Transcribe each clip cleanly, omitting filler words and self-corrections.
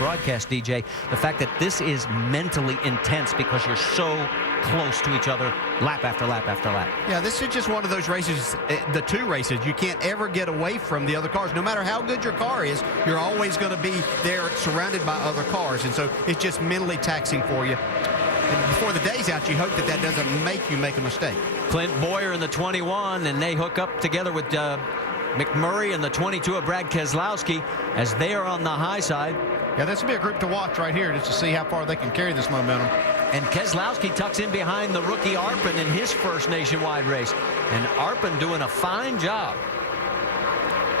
broadcast, DJ, the fact that this is mentally intense because you're so close to each other lap after lap after lap. Yeah, this is just one of those races, the two races, you can't ever get away from the other cars. No matter how good your car is, you're always going to be there surrounded by other cars. And so it's just mentally taxing for you. And before the day's out, you hope that that doesn't make you make a mistake. Clint Bowyer in the 21, and they hook up together with McMurray in the 22 of Brad Keselowski as they are on the high side. Yeah, this will be a group to watch right here just to see how far they can carry this momentum. And Keselowski tucks in behind the rookie Arpin in his first nationwide race. And Arpin doing a fine job.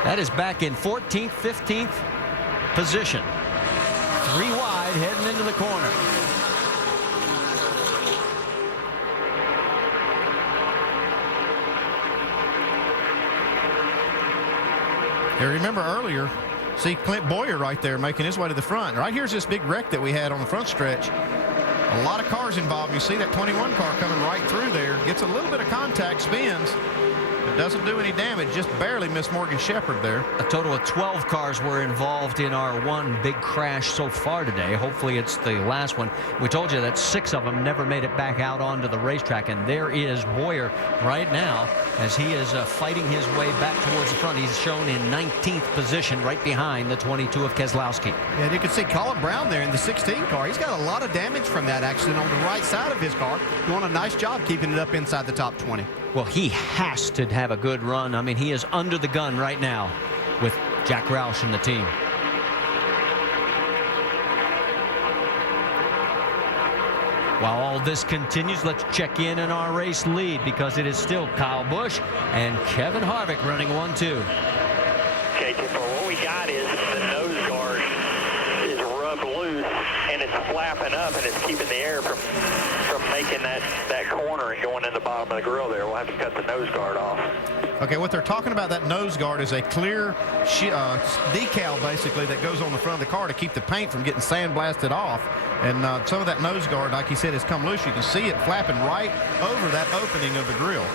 That is back in 14th, 15th position. 3 wide heading into the corner. You remember earlier, see Clint Bowyer right there making his way to the front. Right here's this big wreck that we had on the front stretch. A lot of cars involved. You see that 21 car coming right through there. Gets a little bit of contact, spins, but doesn't do any damage. Just barely missed Morgan Shepherd there. A total of 12 cars were involved in our one big crash so far today. Hopefully it's the last one. We told you that 6 of them never made it back out onto the racetrack. And there is Bowyer right now as he is fighting his way back towards the front. He's shown in 19th position right behind the 22 of Keselowski. Yeah, you can see Colin Brown there in the 16 car. He's got a lot of damage from that accident on the right side of his car. Doing a nice job keeping it up inside the top 20. Well, he has to have a good run. I mean, he is under the gun right now with Jack Roush and the team. While all this continues, let's check in on our race lead because it is still Kyle Busch and Kevin Harvick running 1-2. Okay, Tipper, what we got is the nose guard is rubbed loose and it's flapping up and it's keeping the air from making that corner and going in the bottom of the grill there. We'll have to cut the nose guard off. Okay, what they're talking about, that nose guard is a clear decal basically that goes on the front of the car to keep the paint from getting sandblasted off. And some of that nose guard, like he said, has come loose. You can see it flapping right over that opening of the grill.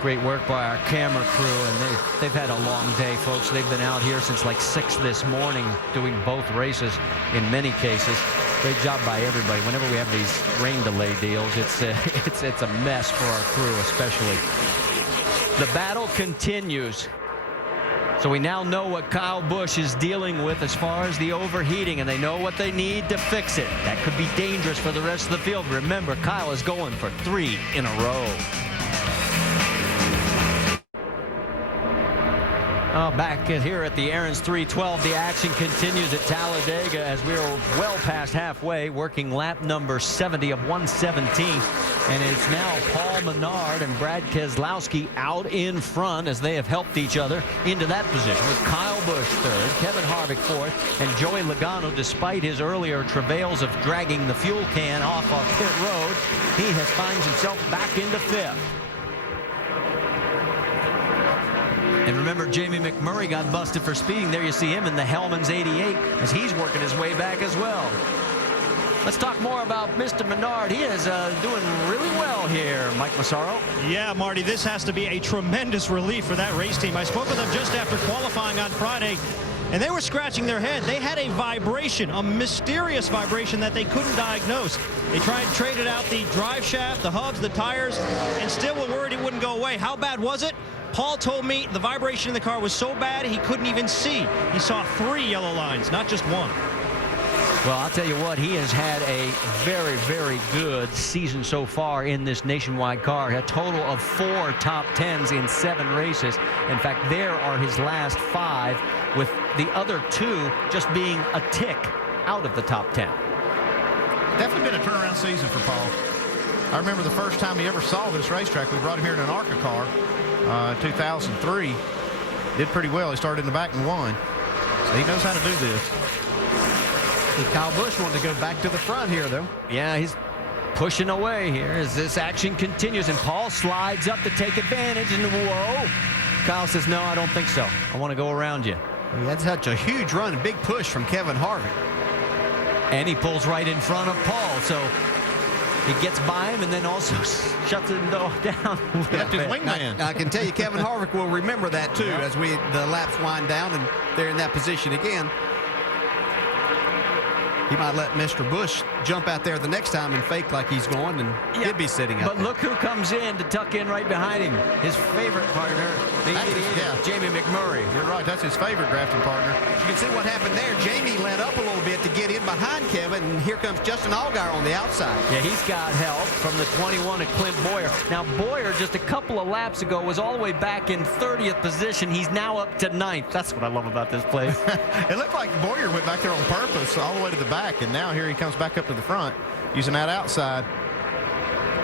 Great work by our camera crew, and they've had a long day, folks. They've been out here since like 6 this morning doing both races in many cases. Great job by everybody. Whenever we have these rain delay deals, it's a mess for our crew especially. The battle continues. So we now know what Kyle Busch is dealing with as far as the overheating, and they know what they need to fix it. That could be dangerous for the rest of the field. Remember, Kyle is going for 3 in a row. Back here at the Aaron's 312, the action continues at Talladega as we're well past halfway, working lap number 70 of 117. And it's now Paul Menard and Brad Keselowski out in front as they have helped each other into that position with Kyle Busch third, Kevin Harvick fourth, and Joey Logano, despite his earlier travails of dragging the fuel can off of pit road, he finds himself back into fifth. And remember, Jamie McMurray got busted for speeding. There you see him in the Hellman's 88 as he's working his way back as well. Let's talk more about Mr. Menard. He is doing really well here, Mike Massaro. Yeah, Marty, this has to be a tremendous relief for that race team. I spoke with them just after qualifying on Friday, and they were scratching their head. They had a vibration, a mysterious vibration that they couldn't diagnose. They traded out the drive shaft, the hubs, the tires, and still were worried it wouldn't go away. How bad was it? Paul told me the vibration in the car was so bad he couldn't even see. He saw 3 yellow lines, not just 1. Well, I'll tell you what, he has had a very, very good season so far in this nationwide car. A total of 4 top 10s in 7 races. In fact, there are his last 5, with the other 2 just being a tick out of the top 10. Definitely been a turnaround season for Paul. I remember the first time he ever saw this racetrack. We brought him here in an ARCA car. 2003, did pretty well. He started in the back and won, so he knows how to do this. And Kyle Busch wanted to go back to the front here, though. Yeah, he's pushing away here as this action continues, and Paul slides up to take advantage, and whoa, Kyle says, no, I don't think so. I want to go around you. That's such a huge run, a big push from Kevin Harvick. And he pulls right in front of Paul, so he gets by him and then also shuts it down. Left his wingman. I can tell you Kevin Harvick will remember that too, as the laps wind down and they're in that position again. He might let Mr. Busch jump out there the next time and fake like he's going, and he'd be sitting up But there. look who comes in to tuck in right behind him. His favorite partner, the Jamie McMurray. You're right. That's his favorite drafting partner. You can see what happened there. Jamie let up a little bit to get in behind Kevin, and here comes Justin Allgaier on the outside. Yeah, he's got help from the 21 of Clint Bowyer. Now, Bowyer, just a couple of laps ago, was all the way back in 30th position. He's now up to 9th. That's what I love about this place. It looked like Bowyer went back there on purpose all the way to the back, and now here he comes back up to the front using that outside.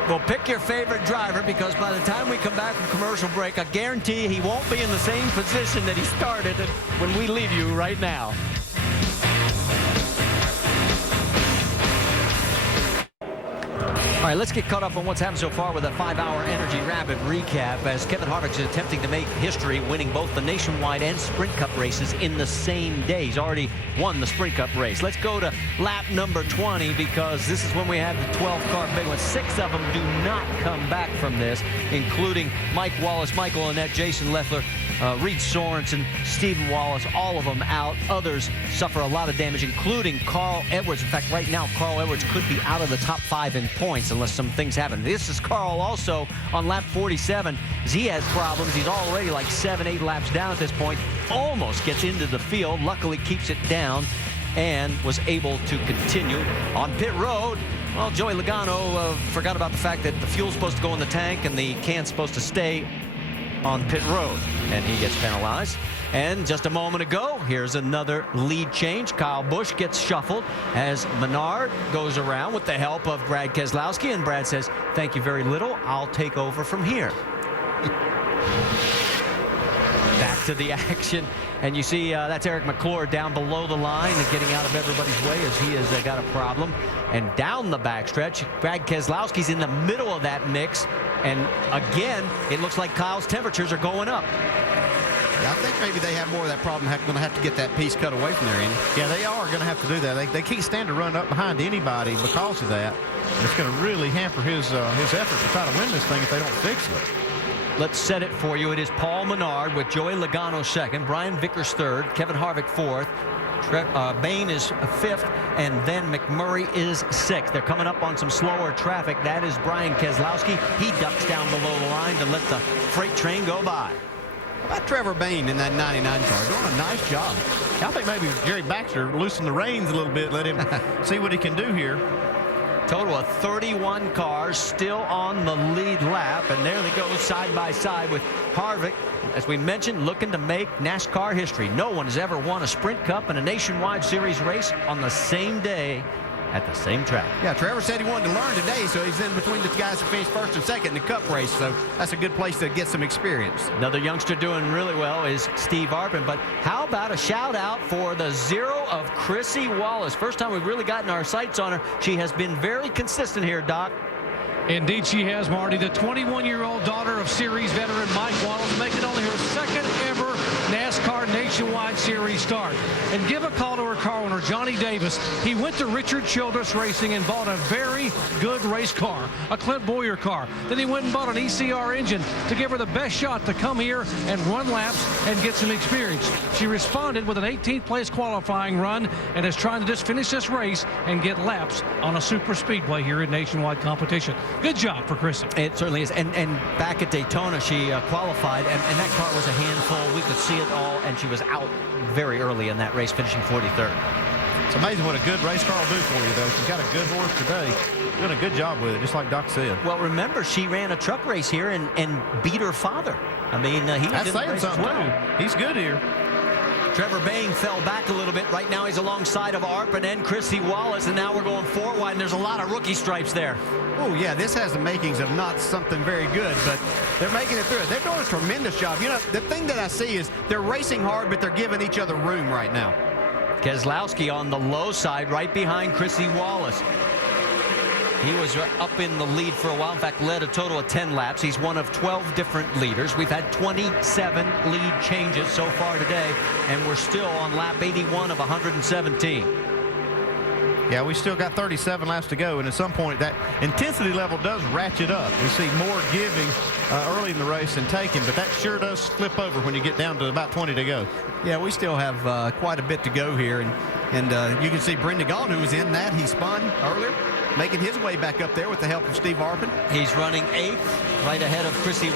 Well, pick your favorite driver, because by the time we come back from commercial break, I guarantee he won't be in the same position that he started when we leave you right now. All right, let's get caught up on what's happened so far with a 5-hour Energy Rapid recap, as Kevin Harvick is attempting to make history, winning both the Nationwide and Sprint Cup races in the same day. He's already won the Sprint Cup race. Let's go to lap number 20, because this is when we have the 12-car big one. 6 of them do not come back from this, including Mike Wallace, Michael Annett, Jason Leffler, Reed Sorensen, Stephen Wallace, all of them out. Others suffer a lot of damage, including Carl Edwards. In fact, right now, Carl Edwards could be out of the top 5 in points unless some things happen. This is Carl also on lap 47, as he has problems. He's already like 7-8 laps down at this point. Almost gets into the field. Luckily keeps it down and was able to continue on pit road. Well, Joey Logano forgot about the fact that the fuel's supposed to go in the tank and the can's supposed to stay on pit road, and he gets penalized. And just a moment ago, here's another lead change. Kyle Busch gets shuffled as Menard goes around with the help of Brad Keselowski, and Brad says, "Thank you very little. I'll take over from here." Back to the action, and you see that's Eric McClure down below the line and getting out of everybody's way, as he has got a problem. And down the backstretch, Brad Keselowski's in the middle of that mix, and again, it looks like Kyle's temperatures are going up. Yeah, I think maybe they have more of that problem. Going to have to get that piece cut away from there, Andy. Yeah, they are going to have to do that. They can't stand to run up behind anybody because of that. And it's going to really hamper his effort to try to win this thing if they don't fix it. Let's set it for you. It is Paul Menard with Joey Logano second, Brian Vickers third, Kevin Harvick fourth, Bain is fifth, and then McMurray is sixth. They're coming up on some slower traffic. That is Brian Keselowski. He ducks down below the line to let the freight train go by. How about Trevor Bain in that 99 car? Doing a nice job. I think maybe Jerry Baxter loosen the reins a little bit, let him see what he can do here. Total of 31 cars still on the lead lap, and there they go side by side with Harvick, as we mentioned, looking to make NASCAR history. No one has ever won a Sprint Cup and a Nationwide Series race on the same day at the same track. Yeah, Trevor said he wanted to learn today, so he's in between the guys who finished first and second in the Cup race, so that's a good place to get some experience. Another youngster doing really well is Steve Arpin, but how about a shout out for the 0 of Chrissy Wallace? First time we've really gotten our sights on her. She has been very consistent here, Doc. Indeed she has, Marty. The 21-year-old daughter of series veteran Mike Wallace, making only her second ever NASCAR Nationwide Series start. And give a call to her car owner, Johnny Davis. He went to Richard Childress Racing and bought a very good race car, a Clint Bowyer car. Then he went and bought an ECR engine to give her the best shot to come here and run laps and get some experience. She responded with an 18th place qualifying run and is trying to just finish this race and get laps on a super speedway here in Nationwide competition. Good job for Chrissy. It certainly is. And back at Daytona, she qualified, and that car was a handful. We could see it all, and she was out very early in that race, finishing 43rd. It's amazing what a good race car will do for you, though. She's got a good horse today. Doing a good job with it, just like Doc said. Well, remember, she ran a truck race here and beat her father. I mean, he was That's in the saying race something, as well. too. He's good here. Trevor Bain fell back a little bit. Right now he's alongside of Arpin and Chrissy Wallace, and now we're going 4 wide, and there's a lot of rookie stripes there. Oh, yeah, this has the makings of not something very good, but they're making it through it. They're doing a tremendous job. You know, the thing that I see is they're racing hard, but they're giving each other room right now. Keselowski on the low side, right behind Chrissy Wallace. He was up in the lead for a while. In fact, led a total of 10 laps. He's one of 12 different leaders. We've had 27 lead changes so far today, and we're still on lap 81 of 117. Yeah, we still got 37 laps to go, and at some point that intensity level does ratchet up. We see more giving early in the race than taking, but that sure does flip over when you get down to about 20 to go. Yeah, we still have quite a bit to go here, and And you can see Brendan Gaughan, who was in that. He spun earlier, making his way back up there with the help of Steve Arpin. He's running 8th, right ahead of Chrissy